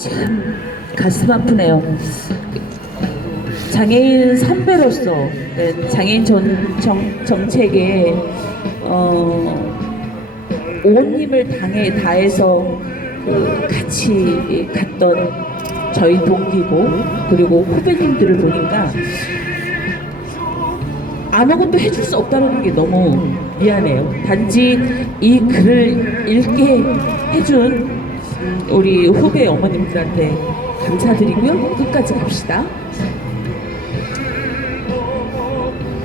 참 가슴 아프네요. 장애인 선배로서 네, 장애인 전, 정, 정책에 어, 온 힘을 당해 다해서 그 같이 갔던 저희 동기고 그리고 후배님들을 보니까 아무것도 해줄 수 없다는 게 너무 미안해요. 단지 이 글을 읽게 해준 음, 우리 후배 어머님들한테 감사드리고요. 끝까지 갑시다.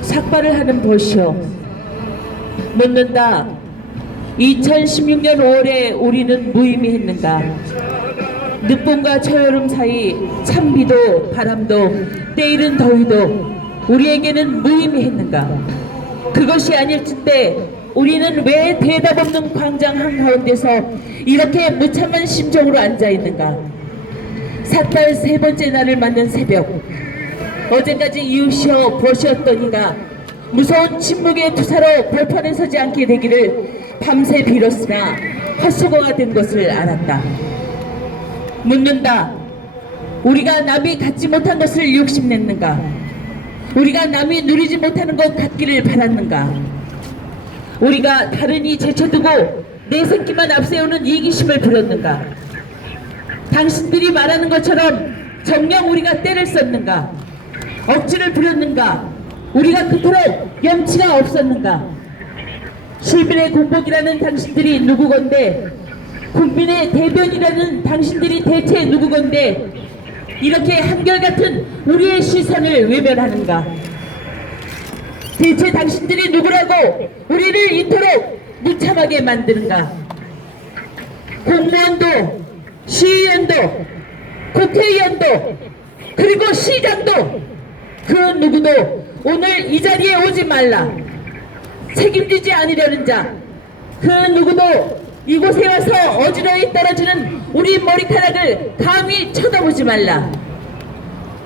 삭발을 하는 벗이여 묻는다. 2016년 5월에 우리는 무의미했는가? 늦봄과 초여름 사이 찬비도 바람도 때이른 더위도 우리에게는 무의미했는가? 그것이 아닐진데 우리는 왜 대답 없는 광장 한가운데서 이렇게 무참한 심정으로 앉아 있는가? 삭발 세 번째 날을 맞는 새벽 어제까지 이웃이여 벗이었더니가 무서운 침묵의 투사로 벌판에 서지 않게 되기를 밤새 빌었으나 헛수고가 된 것을 알았다. 묻는다. 우리가 남이 갖지 못한 것을 욕심냈는가? 우리가 남이 누리지 못하는 것 갖기를 바랐는가? 우리가 다른 이 제쳐두고 내 새끼만 앞세우는 이기심을 부렸는가? 당신들이 말하는 것처럼 정녕 우리가 때를 썼는가? 억지를 부렸는가? 우리가 그토록 염치가 없었는가? 시민의 공복이라는 당신들이 누구건데 국민의 대변이라는 당신들이 대체 누구건데 이렇게 한결같은 우리의 시선을 외면하는가? 대체 당신들이 누구라고 우리를 이토록 무참하게 만드는가? 공무원도 시의원도 국회의원도 그리고 시장도 그 누구도 오늘 이 자리에 오지 말라. 책임지지 않으려는 자, 그 누구도 이곳에 와서 어지러이 떨어지는 우리 머리카락을 감히 쳐다보지 말라.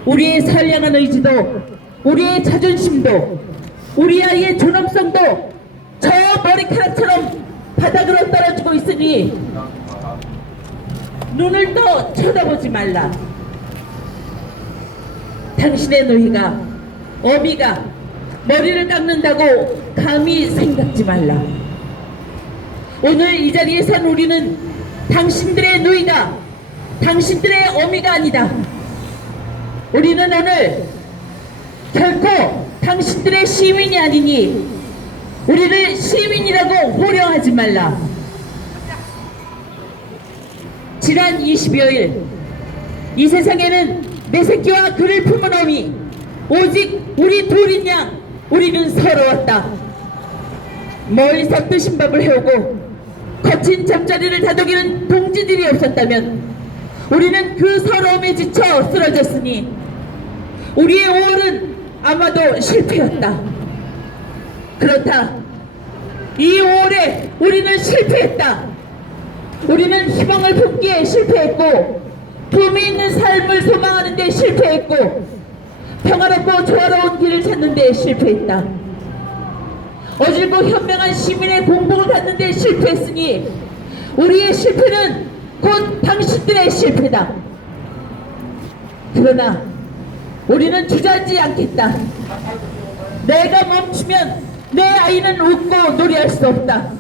우리의 선량한 의지도, 우리의 자존심도, 우리 아이의 존엄성도 저 머리카락처럼 바닥으로 떨어지고 있으니 눈을 떠 쳐다보지 말라. 당신의 노희가 어미가 머리를 깎는다고 감히 생각지 말라. 오늘 이 자리에 산 우리는 당신들의 누이다. 당신들의 어미가 아니다. 우리는 오늘 결코 당신들의 시민이 아니니 우리를 시민이라고 호령하지 말라. 지난 20여일 이 세상에는 내 새끼와 그를 품은 어미 오직 우리 둘인 양 우리는 서러웠다. 멀리서 뜨신 밥을 해오고 거친 잠자리를 다독이는 동지들이 없었다면 우리는 그 서러움에 지쳐 쓰러졌으니 우리의 5월은 아마도 실패였다. 그렇다. 이 5월에 우리는 실패했다. 우리는 희망을 품기에 실패했고 품이 있는 삶을 소망하는 데 실패했고 평화롭고 조화로운 길을 찾는 데 실패했다. 어질고 현명한 시민의 공복을 받는 데 실패했으니 우리의 실패는 곧 당신들의 실패다. 그러나 우리는 주저하지 않겠다. 내가 멈추면 내 아이는 웃고 노래할 수 없다.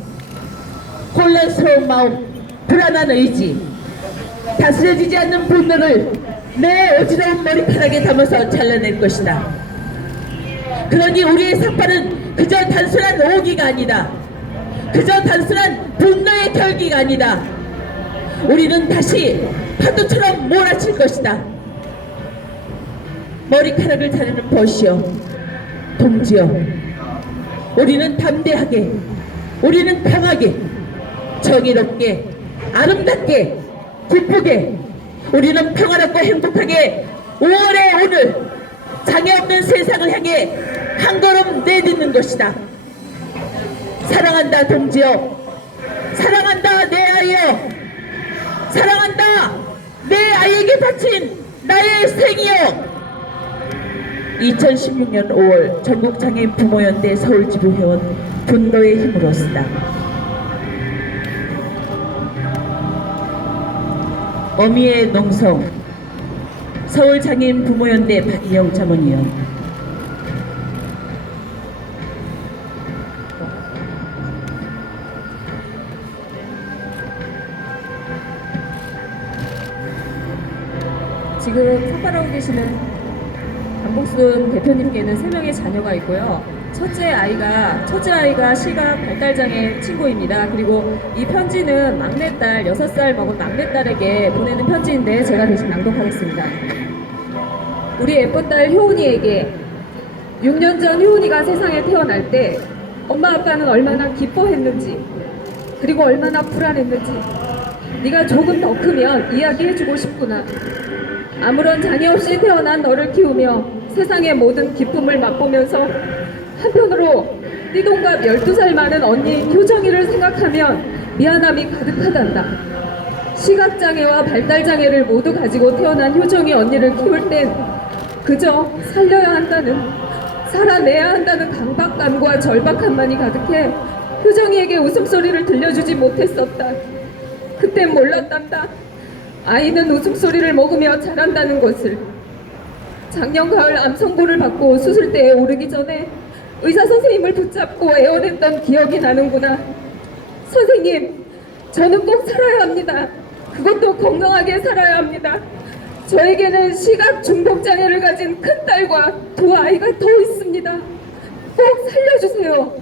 혼란스러운 마음, 불안한 의지, 다스려지지 않는 분노를 내 어지러운 머리카락에 담아서 잘라낼 것이다. 그러니 우리의 삭발은 그저 단순한 오기가 아니다. 그저 단순한 분노의 결기가 아니다. 우리는 다시 파도처럼 몰아칠 것이다. 머리카락을 자르는 벗이여, 동지여, 우리는 담대하게, 우리는 강하게, 정의롭게, 아름답게, 기쁘게, 우리는 평화롭고 행복하게 5월의 오늘 장애 없는 세상을 향해 한 걸음 내딛는 것이다. 사랑한다 동지여, 사랑한다 내 아이여, 사랑한다 내 아이에게 바친 나의 생이여. 2016년 5월 전국장애인 부모연대 서울지부회원 분노의 힘으로 쓰다. 어미의 농성 서울장애인 부모연대 박인영 자문위원 지금 삭발하고 계시는 강복순 대표님께는 세 명의 자녀가 있고요. 첫째 아이가, 첫째 아이가 시각 발달 장애 친구입니다. 그리고 이 편지는 막내딸, 6살 먹은 막내딸에게 보내는 편지인데 제가 대신 낭독하겠습니다. 우리 예쁜 딸 효은이에게 6년 전 효은이가 세상에 태어날 때 엄마 아빠는 얼마나 기뻐했는지 그리고 얼마나 불안했는지 네가 조금 더 크면 이야기해주고 싶구나. 아무런 장애 없이 태어난 너를 키우며 세상의 모든 기쁨을 맛보면서 한편으로 띠동갑 12살 많은 언니 효정이를 생각하면 미안함이 가득하단다. 시각장애와 발달장애를 모두 가지고 태어난 효정이 언니를 키울 땐 그저 살려야 한다는 살아내야 한다는 강박감과 절박함만이 가득해 효정이에게 웃음소리를 들려주지 못했었다. 그땐 몰랐단다. 아이는 웃음소리를 먹으며 자란다는 것을. 작년 가을 암성보를 받고 수술대에 오르기 전에 의사 선생님을 붙잡고 애원했던 기억이 나는구나. 선생님, 저는 꼭 살아야 합니다. 그것도 건강하게 살아야 합니다. 저에게는 시각 중독 장애를 가진 큰 딸과 두 아이가 더 있습니다. 꼭 살려주세요.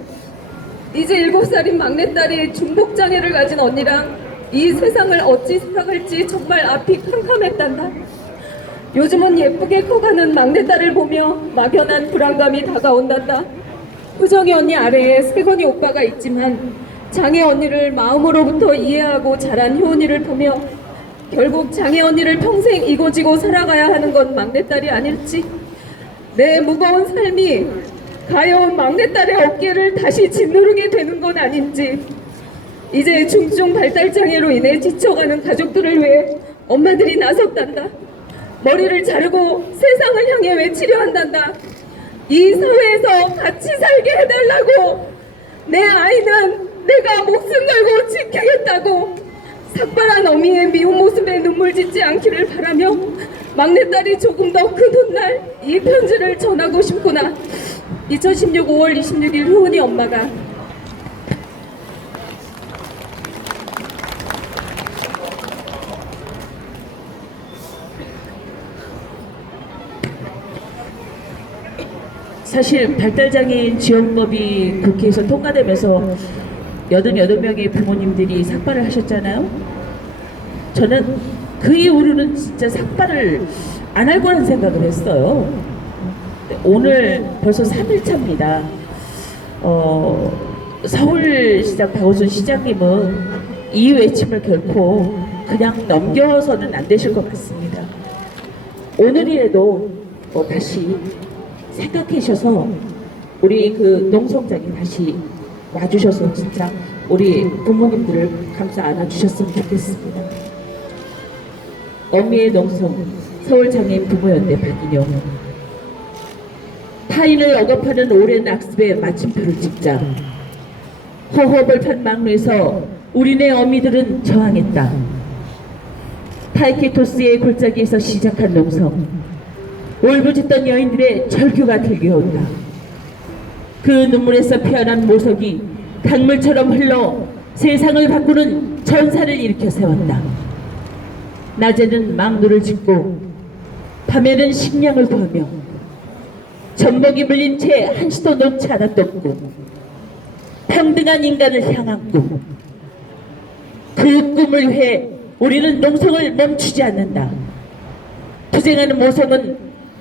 이제 일곱 살인 막내딸이 중복 장애를 가진 언니랑 이 세상을 어찌 살아갈지 정말 앞이 캄캄했단다. 요즘은 예쁘게 커가는 막내딸을 보며 막연한 불안감이 다가온단다. 효정이 언니 아래에 세건이 오빠가 있지만 장애 언니를 마음으로부터 이해하고 자란 효은이를 보며 결국 장애 언니를 평생 이고지고 살아가야 하는 건 막내딸이 아닐지 내 무거운 삶이 가여운 막내딸의 어깨를 다시 짓누르게 되는 건 아닌지 이제 중증 발달장애로 인해 지쳐가는 가족들을 위해 엄마들이 나섰단다. 머리를 자르고 세상을 향해 외치려 한단다. 이 사회에서 같이 살게 해달라고 내 아이는 내가 목숨 걸고 지키겠다고 삭발한 어미의 미운 모습에 눈물 짓지 않기를 바라며 막내딸이 조금 더 큰 훗날 이 편지를 전하고 싶구나 2016 5월 26일 효은이 엄마가 사실 발달장애인 지원법이 국회에서 통과되면서 88명의 부모님들이 삭발을 하셨잖아요. 저는 그 이후로는 진짜 삭발을 안 할 거란 생각을 했어요. 오늘 벌써 3일차입니다. 어, 서울시장 박원순 시장님은 이 외침을 결코 그냥 넘겨서는 안 되실 것 같습니다. 오늘이라도 뭐 다시 생각하셔서 우리 그 농성장에 다시 와주셔서 진짜 우리 부모님들을 감싸 안아주셨으면 좋겠습니다. 어미의 농성 서울장애인 부모연대 박인영 타인을 억압하는 오랜 악습에 마침표를 찍자 허허벌 판 막루에서 우리네 어미들은 저항했다. 타이케토스의 골짜기에서 시작한 농성 울부짖던 여인들의 절규가 들려온다. 그 눈물에서 피어난 모석이 강물처럼 흘러 세상을 바꾸는 전사를 일으켜 세웠다. 낮에는 망루를 짓고 밤에는 식량을 구하며 전복이 물린 채 한시도 놓지 않았던 꿈 평등한 인간을 향한 꿈 그 꿈을 위해 우리는 농성을 멈추지 않는다. 투쟁하는 모성은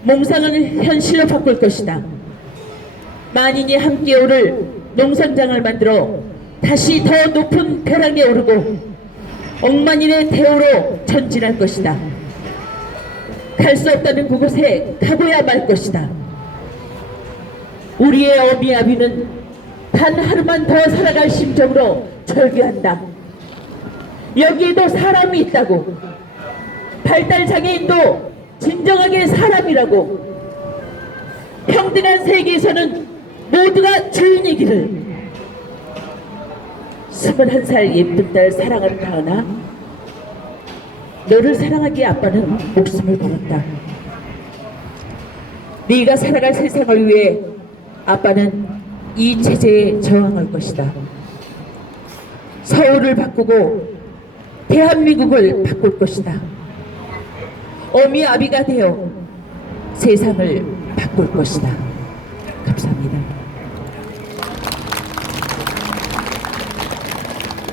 몽상을 현실로 바꿀 것이다. 만인이 함께 오를 농성장을 만들어 다시 더 높은 벼랑에 오르고 억만인의 대오로 전진할 것이다. 갈 수 없다는 그곳에 가고야 말 것이다. 우리의 어미 아비는 단 하루만 더 살아갈 심정으로 절규한다. 여기에도 사람이 있다고. 발달 장애인도 진정하게 사람이라고. 평등한 세계에서는 모두가 주인이기를. 스물한 살 예쁜 딸 사랑하는 다은아. 너를 사랑하기에 아빠는 목숨을 걸었다. 네가 살아갈 세상을 위해 아빠는 이 체제에 저항할 것이다. 서울을 바꾸고 대한민국을 바꿀 것이다. 어미 아비가 되어 세상을 바꿀 것이다. 감사합니다.